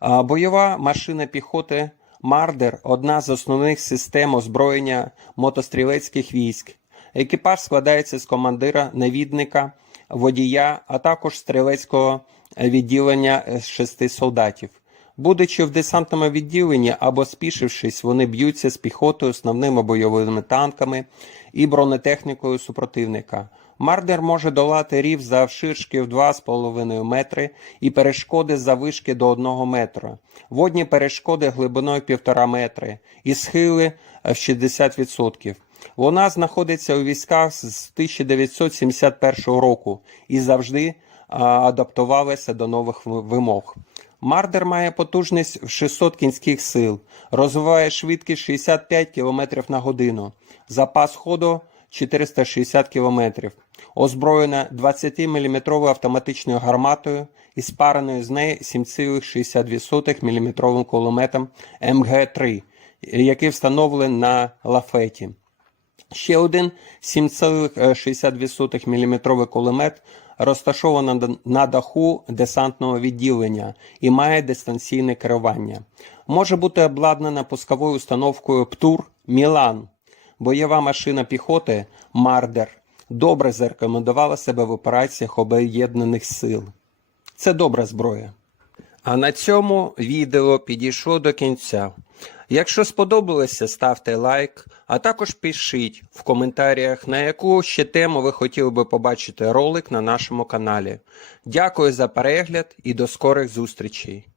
Бойова машина піхоти Мардер одна з основних систем озброєння мотострілецьких військ. Екіпаж складається з командира, навідника, водія, а також стрілецького відділення з шести солдатів. Будучи в десантному відділенні або спішившись, вони б'ються з піхотою, основними бойовими танками і бронетехнікою супротивника. Мардер може долати рів завширшки в 2,5 метри і перешкоди завишки до 1 метра, водні перешкоди глибиною 1,5 метри і схили в 60%. Вона знаходиться у військах з 1971 року і завжди адаптувалася до нових вимог. Мардер має потужність в 600 кінських сил, розвиває швидкість 65 км на годину, запас ходу 460 км, озброєна 20-мм автоматичною гарматою і спареною з неї 7,62 мм кулеметом МГ-3, який встановлений на лафеті. Ще один 7,62 мм кулемет розташовано на даху десантного відділення і має дистанційне керування. Може бути обладнана пусковою установкою ПТУР Мілан. Бойова машина піхоти Мардер добре зарекомендувала себе в операціях об'єднаних сил. Це добра зброя. А на цьому відео підійшло до кінця. Якщо сподобалося, ставте лайк, а також пишіть в коментарях, на яку ще тему ви хотіли би побачити ролик на нашому каналі. Дякую за перегляд і до скорих зустрічей!